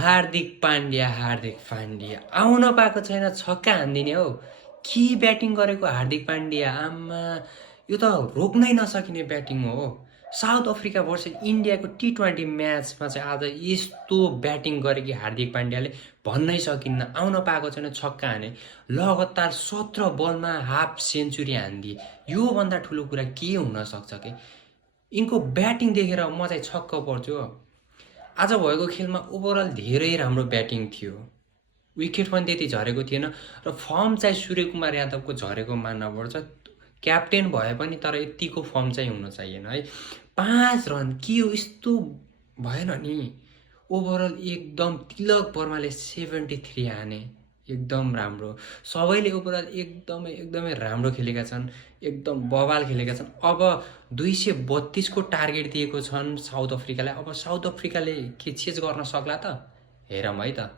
हार्दिक पाण्ड्या आउन पाएको छैन, छक्का हान्दिने हो। के ब्याटिङ गरेको हार्दिक पाण्ड्या, आम्मा यो त रोक्नै नसकिने ब्याटिङ हो। साउथ अफ्रिका वर्सेस इन्डियाको T20 म्याचमा चाहिँ आज यस्तो ब्याटिङ गरे कि हार्दिक पाण्ड्याले भन्नै सकिन्न। आउन पाएको छैन, छक्का हाने। लगातार 17 बलमा हाफ सेन्चुरी हानिदिए। योभन्दा ठुलो कुरा के हुन सक्छ के? यिनको ब्याटिङ देखेर म चाहिँ छक्क पर्छु हो। आज भएको खेलमा ओभरअल धेरै राम्रो ब्याटिङ थियो। विकेट पनि त्यति झरेको थिएन र फर्म चाहिँ सूर्यकुमार यादवको झरेको मान्नुपर्छ। क्याप्टेन भए पनि तर यतिको फर्म चाहिँ हुन चाहिएन है। 5 रन के हो, यस्तो भएन नि। ओभरअल एकदम तिलक वर्माले 73 हाने, एकदम राम्रो। सबैले ओभरअल एकदमै राम्रो खेलेका छन्, एकदम बवाल खेलेका छन्। अब 232 को टार्गेट दिएको छन् साउथ अफ्रिकालाई। अब साउथ अफ्रिकाले के चेज गर्न सक्ला त? हेरौँ है त।